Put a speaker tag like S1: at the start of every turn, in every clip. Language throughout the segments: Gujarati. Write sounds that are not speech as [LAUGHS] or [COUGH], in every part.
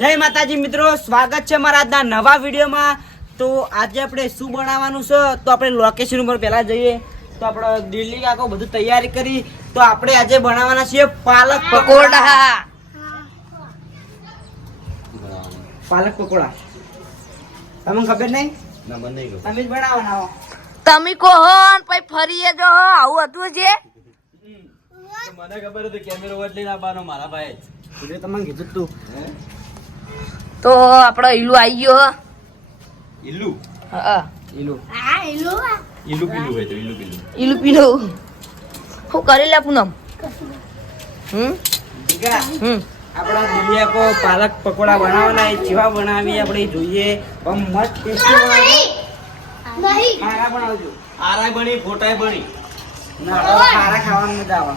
S1: જય માતાજી મિત્રો સ્વાગત છે મારા આજના નવા વિડીયોમાં. તો આજે આપણે શું બનાવવાનું છે? તો આપણે લોકેશન ઉપર પહેલાં જઈએ. તો આપણે દિલ્હી આખો બધું તૈયારી કરી. તો આપણે આજે બનાવવાના છીએ પાલક પકોડા. પાલક પકોડા. તમને ખબર નહીં? તમે જ બનાવવાના હો.
S2: તમે કહો ને પછી ફરીએ જો આવું હતું જે
S3: મને ખબર હતી કેમેરો બદલી નાખવાનો મારા ભાઈ
S1: તમને કીધું તું.
S2: તો આપણો ઈલુ આવી ગયો
S3: ઈલુ?
S2: હા.
S1: ઈલું.
S3: ઈલ્લુ પીલું હોય તો ઈલુ પીલું.
S2: ઈલુ પીલું. હું કરી લે પૂનમ હમ? હમ.
S1: આપણા દિલિયાકો પાલક પકોડા બનાવવાના એ જેવા બનાવીએ આપણે જોઈએ. પણ મસ્ત ટેસ્ટી બનાવજો ખારા બનાવજો.
S3: આરાય બની ફોટાય બની.
S1: ના ખારા ખાવાની મજા આવે.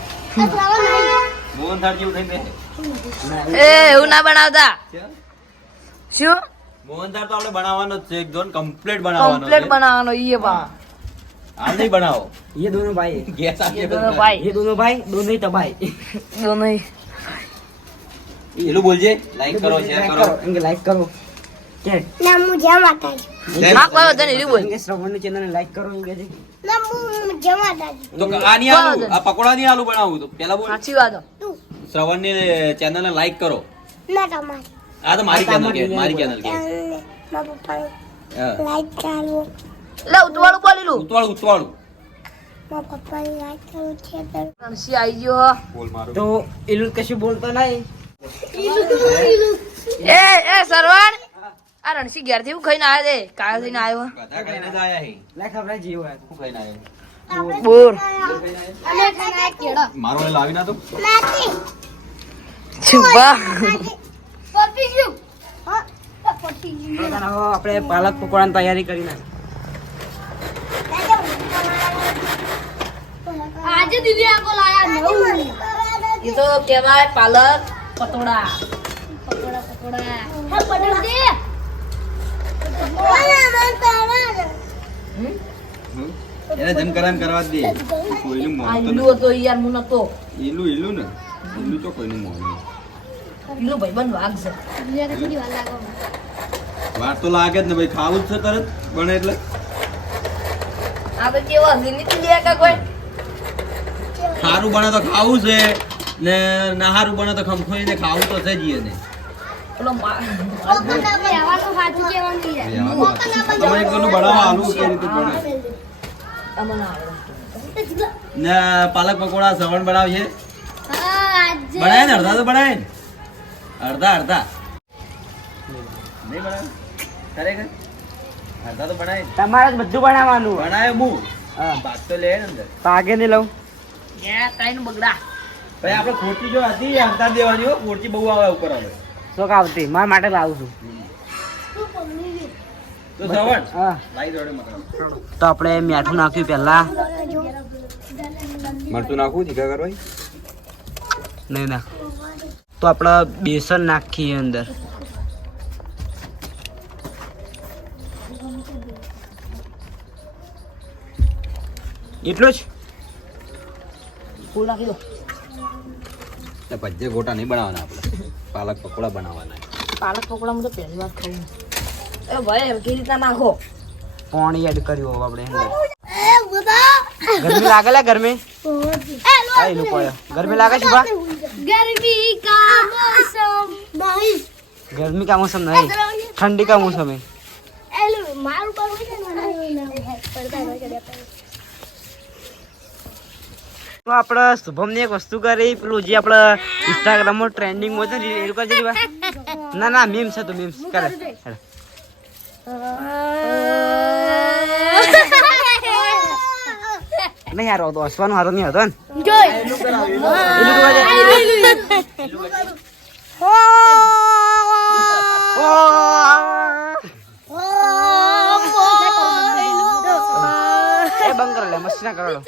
S3: મોહન થાળ જેવું થઈ બે
S2: એ એવું ના બનાવતા. શું
S3: મોહનદાર તો આપણે બનાવવાનો છે. એક જોન કમ્પ્લીટ બનાવવાનો
S2: કમ્પ્લીટ બનાવવાનો ઈએ બા.
S3: આમ નહીં બનાવો.
S1: યે દોનો ભાઈ.
S3: ગેસ
S2: આપજે
S3: દોનો
S2: ભાઈ.
S1: યે દોનો ભાઈ દોનો હી તબાઈ.
S2: દોનો હી
S3: એલું બોલજે. લાઈક કરો શેર કરો.
S1: એમ લાઈક કરો. કે ના જમાતા છું
S2: હા કોઈ વધન એલું બોલ.
S1: શ્રવણ ચેનલ લાઈક કરો એમ કે ના જમાતા
S3: છું તો આની આલુ. આ પકોડા ની આલુ બનાવું તો. પેલા બોલ.
S2: સાચી વાત.
S3: શ્રવણની ચેનલ ને લાઈક કરો. ના તમારી. આ તો મારી ચેનલ કે મારી
S2: આવી ગયો
S1: તો એલું કશું બોલતો નહીં?
S2: એ એ સરવણ. આ રણસી ઘેરથી ખાઈને આવ્યો દે કાયો થઈને આવ્યો
S3: બધા ખાઈને આવ્યો
S2: બોર
S3: મારો લાવી ના તો
S2: છુપા
S1: આપણે પાલક પકોડાની તૈયારી કરી નાખ.
S4: આજે દીદી આકો લાયા નવું.
S2: એ તો કહેવાય પાલક પતોડા
S4: પકોડા. પકોડા હા પકોડા દે.
S3: એને જનકરાન કરવા દે. કોઈનું મોં તો
S2: ઈલું હતો યાર હું નતો.
S3: ઈલું ઈલું ને? ઈલું તો કોઈનું મોં નહીં.
S2: છે
S4: દીદી આકો થોડી વાર
S3: તો લાગે જ ને ભાઈ ખાવું જ છે તરત બને એટલે.
S2: આ તો કેવા છે નીકળી ગયા કા કોઈ
S3: સારું બને તો ખાવું છે ને ના સારું બને તો ખમખોઈને ખાવું તો છે
S2: પેલો
S4: સાચું કહેવાનું
S3: સાચી. તમે એક પેલું બનાવો આલુ કઈ રીતે બને.
S2: તમને આવડે.
S3: ને પાલક પકોડા સવણ બનાવીએ.
S4: હા આજે
S3: બનાય ને અડધા તો બનાય ને. અડધા અડધા. નહીં બનાવ્યું? ખરેખર? અડધા તો બનાય.
S1: તમારે જ બધું બનાવવાનું.
S3: બનાવે હું
S1: હા.
S3: ભાગ તો લે અંદર.
S1: પાગે નહીં લઉં.
S2: ત્રણ બગડા.
S3: ભાઈ આપણે ખોટી જો હતી એ દેવાની હો. ખોટી બહુ આવે ઉપર આવે.
S1: શોખ આવતી. મારા માટે લાવું છું.
S3: તો
S1: તો આપણે મીઠું નાખ્યું પહેલા.
S3: મરતું નાખું તીખા કરવા.
S1: નહીં ના. તો આપણે બેસન નાખીએ અંદર. એટલું જ?
S2: ફૂલ નાખી દો.
S3: ભજ્જે ગોટા નહીં બનાવવાના આપણે. પાલક પકોડા બનાવવાના.
S2: પાલક પકોડા હું તો પહેલી વાર ખાઉં. એ ભાઈ કેવી રીતના નાખો?
S1: પાણી એડ કર્યું હવે આપણે અંદર. ગરમી લાગે લે ગરમી? લાગે છે બા
S4: ગરમી કા મોસમ? નહીં.
S1: गर्मी का મોસમ नहीं ठंडी का मौसम है
S4: એલું मार ऊपर હોય ને મને પડતા હોય. છે
S1: તો આપણે શુભમની એક વસ્તુ કરી પેલું જે આપણે ઇન્સ્ટાગ્રામમાં ટ્રેન્ડિંગમાં હતું ને એ લોકો છે ના ના મીમ્સ હતું મીમ્સ કરે નહીં યાર તો હસવાનું હારો નહીં હતો ને?
S4: જોઈ
S1: એનું કરવા દે. એ બંધ કરો લે મસ્તી ના કરો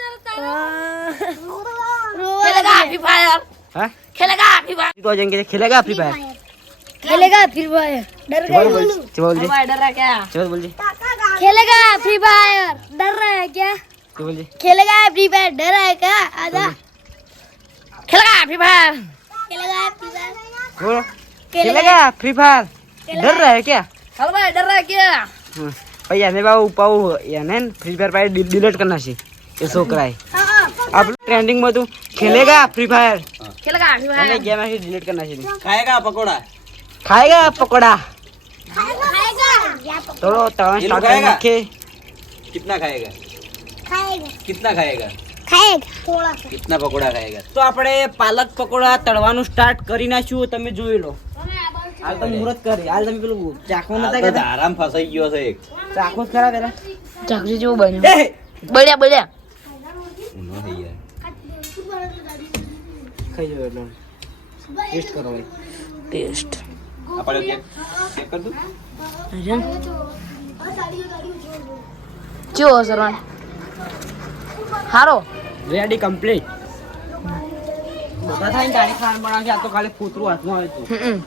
S2: ખેલેગા ફ્રી ફાયર
S1: હા
S2: ખેલેગા ફ્રી ફાયર
S1: तो जाएंगे खेलेगा फ्री फायर
S4: खेलेगा फ्री फायर डर
S1: बोल बोल बोल जी
S2: ભાઈ ડર રહ્યા क्या
S1: चल बोल जी
S4: खेलेगा फ्री फायर डर रहा है क्या
S1: तो बोल जी
S4: खेलेगा फ्री फायर डर रहा है क्या आजा खेलेगा? फ्री फायर
S1: खेलेगा फ्री फायर डर रहा है क्या?
S2: चल भाई डर रहा
S1: है क्या? हम्म। भाई याने बाबू पाऊ याने फ्री फायर पाई डिलीट करना सी ये सो कराए हाँ, हाँ, हाँ। अब ट्रेंडिंग
S2: में तू खेलेगा
S1: फ्री
S2: फायर
S1: खेलेगा फ्री फायर गेम ऐसे
S3: डिलीट करना
S1: सी खाएगा
S4: पकोड़ा?
S1: खाएगा पकोड़ा?
S3: खाएगा
S1: खाएगा।
S3: तो
S1: तो
S3: स्टार्ट
S1: करके
S3: कितना खाएगा?
S4: खाएगा।
S3: कितना खाएगा?
S4: ખાએગા
S3: કેટલા પકોડા ખાએગા
S1: તો આપણે પાલક પકોડા તળવાનું સ્ટાર્ટ કરી નાખ્યું તમે જોઈ લો. હાલ તમે મુહૂર્ત કરી. હાલ તમે પેલું ચાકુ નતા કે
S3: આરામ ફસાઈ ગયો છે એક.
S1: ચાકુ જ ખરા પેલા?
S2: ચાકરી જેવું બન્યું. બળ્યા બળ્યા.
S1: ખાઈ જો ટેસ્ટ કરો ભાઈ.
S2: ટેસ્ટ
S3: આપણે ચેક કર દઉં?
S2: જો સરવાણ હારો.
S1: રેડી કમ્પ્લીટ બધા થાય ને તારી ખાવાનું બનાવશે આ તો ખાલી કૂતરું હાથમાં આવે તું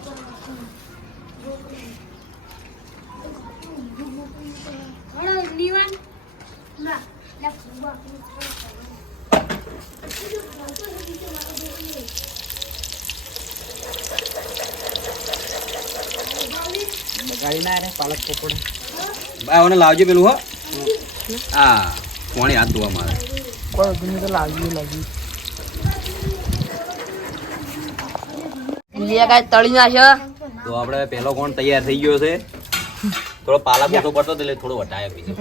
S1: બગાડી ના રે પાલક પકોડા.
S3: ભાઈ લાવજો પેલું હો. હા. પાણી હાથ ધોવા મારે
S2: કોઈ ગમે તો લાગ્યું લાગ્યું લીયા કાંઈ તળી નાખ્યો
S3: તો આપણે પહેલો કોણ તૈયાર થઈ ગયો છે થોડો પાલક મોટો પડતો હતો એટલે થોડો વટાયો પીધો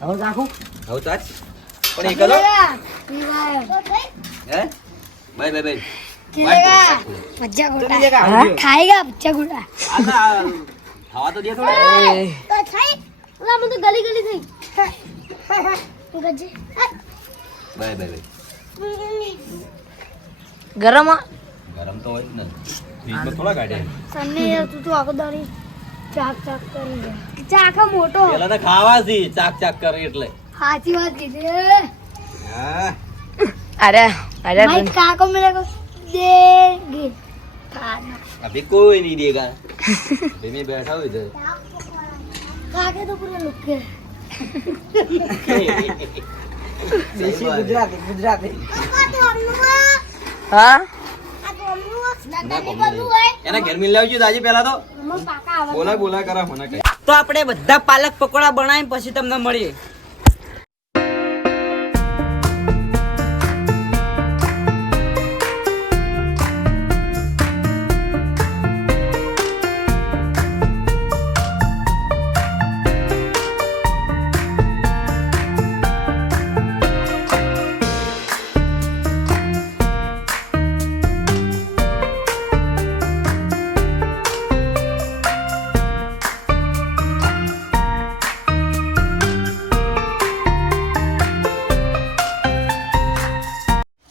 S1: હવે ચાખું
S3: હવે ચાચ પણ એક જ હો. હે બાય બાય બાય
S4: खेलेगा बच्चा
S1: તો
S4: गोटा
S1: બીજે કાંઈ આવડ્યું.
S4: खाएगा बच्चा गोटा
S3: આ તો આ ખાવા તો દે થોડો
S4: तो खाए ओला मुझे गली गली થઈ ગજે
S3: બાય બાય
S2: ગરમ?
S3: ગરમ તો હોય ને. ફ્રીજમાં થોડા કાઢે
S4: સન્ને તું તો આખો દારી ચાક ચાક કરી દે. ચાક મોટો.
S3: પેલા તો ખાવા સી ચાક ચાક કરી એટલે.
S4: સાચી વાત કીધી.
S2: અરે અરે
S4: માઈક કાકો મેરે કો
S3: દેગે ખાના અભી કોઈ નહીં દેગા. [LAUGHS] મેં બેઠા હોય
S4: તો. કાકે તો પૂરા લુકે.
S1: દેશી ગુજરાતી ગુજરાતી.
S2: હા?
S3: ના એના ઘેર મિલ લાવજો દાજી પેલા તો બોલા બોલા કરા મને
S1: તો આપણે બધા પાલક પકોડા બનાવી પછી તમને મળીએ.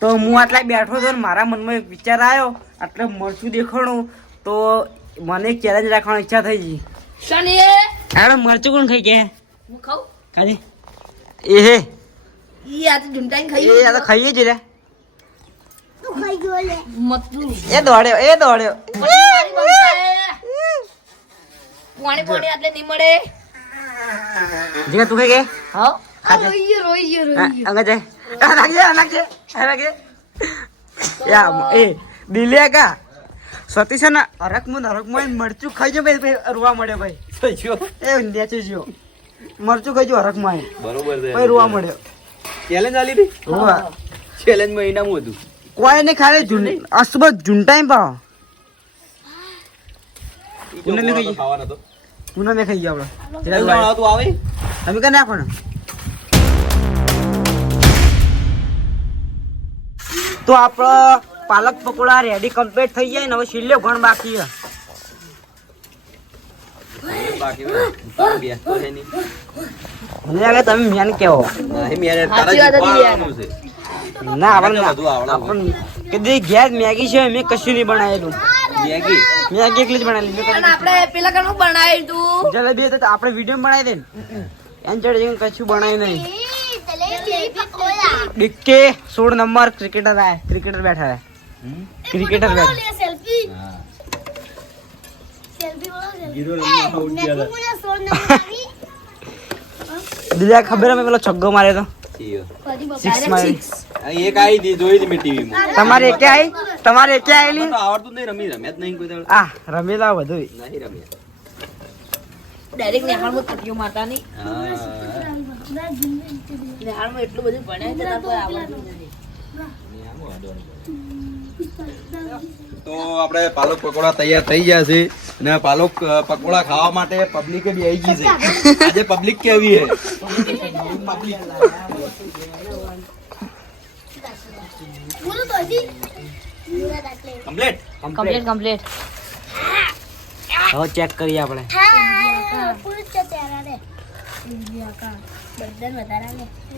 S1: તો હું આટલા બેઠો હતો ને મારા મનમાં એક વિચાર આવ્યો આટલે મરચું દેખાણું. તો મને ચેલેન્જ રાખવાની ઈચ્છા થઈ ગઈ.
S2: શને
S1: આડો મરચું કોણ ખાઈ
S2: કે?
S1: ખાલી એ હે.
S2: ઈ તો
S1: ખાઈએ જ એ દોડ્યો એ દોડ્યો. તું કઈ કે?
S2: હા.
S1: રોઈ જાય આ નાખજે આ ya એ દિલિયા કા? સતી છે ને હરકમાં ને હરકમાં મરચું ખાઈ જો ભાઈ રૂવા મળે ભાઈ. એ નેચે જો. મરચું ખાઈ જો હરકમાં એ.
S3: બરોબર છે.
S1: ભાઈ રૂવા મળે
S3: ચેલેન્જ આલી હતી?
S1: રૂવા.
S3: ચેલેન્જમાં ઇનામ હતું.
S1: કોઈ ને ખાલે જુન અસબત ઝુંટાઈ પાવ. ઉને ને ખાઈ
S3: ખાવાનો
S1: પુનઃ મેં ખાઈ ગયા આપણે.
S3: તું આવે?
S1: તમે કને નાખો તો આપણો પાલક પકોડા રેડી કમ્પ્લીટ થઈ જાય ને હવે છેલ્લો ઘણ બાકી. મને લાગે તમે મેન કેવો. ના આપણને કદી ઘેર મેગી છે મેં કશું નહીં બનાવેલું.
S3: મેગી?
S1: મેગી એકલી જ બનાવેલી મેં
S2: આપણે પેલા કણું બનાવ્યું તું
S1: જલેબી હતો આપણે વીડિયો બનાવી દે ને. એમ ચડે કશું બનાવી નહીં.
S4: जलेबी पकोड़ा
S1: ડિક્કે સોળ નંબર ક્રિકેટર આયા ક્રિકેટર બેઠા છે
S3: હમ?
S1: ક્રિકેટર બેઠા
S4: ले सेल्फी
S3: હા.
S4: सेल्फी बोलो सेल्फी
S3: જીરો રનમાં out ગયા હતા.
S4: मुझे सोना नहीं
S1: બીજા ખબર અમે પેલો છગ્ગો માર્યો તો
S3: છીએ.
S1: સિક્સ મારી
S3: આ એક આવી હતી જોઈ હતી મેં ટીવી માં
S1: તમારે એકે આવી તમારે ક્યાં
S3: મને
S1: આવેલી
S3: તો આવડતું જ નહીં રમી રમ્યા જ નહીં કોઈ દાડો.
S1: આ રમેલા બધું
S3: નહીં રમ્યા
S2: ડાયરેક્ટ નેહાળમાં કટીઓ મારતા નહીં
S3: હા.
S2: નેહાળમાં એટલું બધું ભણ્યા છે કોઈ આવડતું નથી.
S3: તો આપણે પાલક પકોડા તૈયાર થઈ ગયા છે અને પાલક પકોડા ખાવા માટે પબ્લિક બી આવી ગઈ છે. આજે પબ્લિક કેવી છે? કમ્પ્લીટ
S2: કમ્પ્લીટ કમ્પ્લીટ
S1: હવે ચેક કરીએ આપણે.
S4: પૂરું છે ત્યારે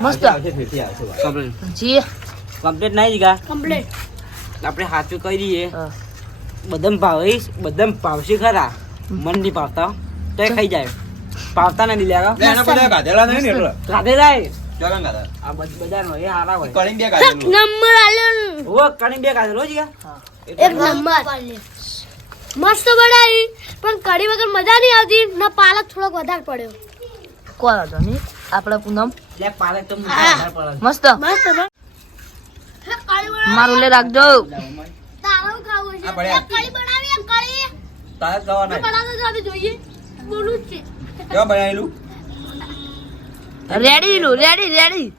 S2: મસ્ત.
S1: કમ્પ્લીટ નહીં જીગા
S4: કમ્પ્લીટ
S1: આપણે સાચું કહી દઈએ. ભાવશે ખરા. મન નહીં ભાવતા. તો એ ખાઈ જાય. પાવતા નથી લેવા.
S3: બધા ગાધેલા નહીં ને
S1: આ એ હારા હોય.
S3: બે ગાધેલું.
S4: નંબર આલ્યો
S1: ઓ કણી બે કાઢે રોજ
S4: એક નંબર. મસ્ત બનાવી. પણ કઢી વગર મજા નહીં આવતી. ના પાલક થોડોક વધારે પડ્યો.
S2: કોણ હતો નહીં. આપણે પૂનમ. મસ્ત.
S4: મસ્ત
S2: મારું લે રાખજો. રેડી રેડી રેડી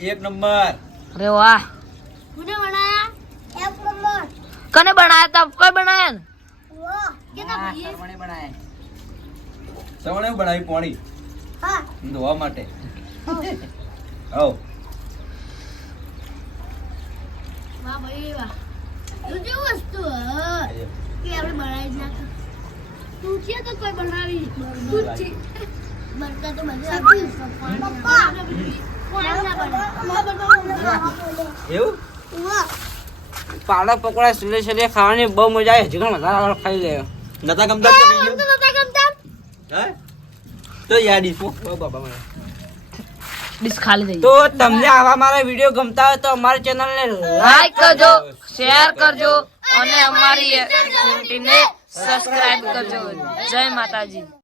S3: એક નંબર.
S2: અરે વાહ.
S4: કોને બનાયા? એક નંબર.
S2: કને બનાયા તા? કોઈ બનાયા ને?
S4: વાહ કેતા
S1: હા,
S4: ભાઈએ.
S3: સવણે બનાવી પોણી. ધોવા માટે. હવ
S4: વાહ ભાઈ વાહ. તું જે વસ્તુ હ? કે આપણે બનાવી જ નાખ. તું છે તો કોઈ બનાવી તું જ છે બરકા તો બધું આપી પપ્પા. કોણ ના બનાવે?
S3: એવું?
S4: વાહ.
S1: પાલક પકોડા સુલે સુલે ખાવાની બહુ મજા આવે. હજી પણ વધારે ખાઈ લે.
S3: નતા ગમતા?
S4: નતા ગમતા.
S3: હે? તો યાર શું
S1: બાબા મને
S2: ડીશ ખાલી થઈ
S1: તો તમને આવા મારા વીડિયો ગમતા હોય તો અમારી ચેનલને
S2: લાઈક કરજો શેર કરજો અને અમારી ને સબસ્ક્રાઇબ કરજો. જય માતાજી.